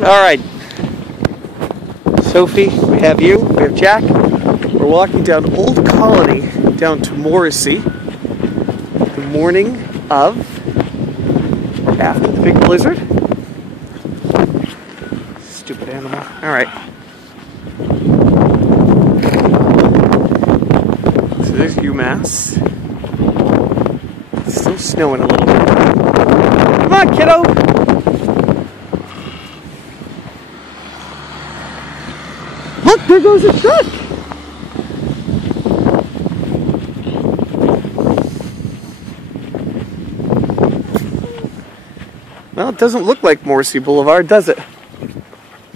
Alright, Sophie, we have you, we have Jack. We're walking down Old Colony, down to Morrissey, the morning of, or after the big blizzard. Stupid animal. Alright. So there's UMass. It's still snowing a little bit. Come on, kiddo! Look, there goes a truck! Well, it doesn't look like Morrissey Boulevard, does it?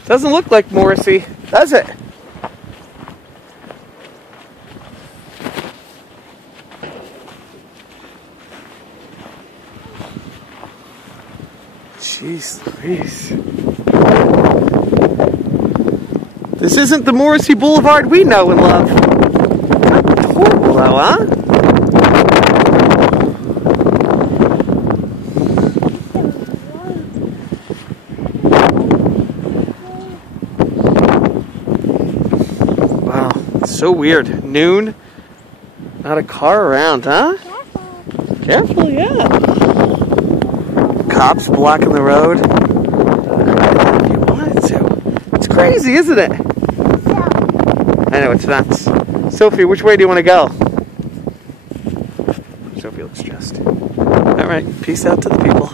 Doesn't look like Morrissey, does it? Jeez Louise. This isn't the Morrissey Boulevard we know and love. That's horrible though, huh? Wow, it's so weird. Noon, not a car around, huh? Careful, yeah. Cops blocking the road. If you wanted to. It's crazy, isn't it? I know, it's nuts. Sophie, which way do you want to go? Sophie looks stressed. Alright, peace out to the people.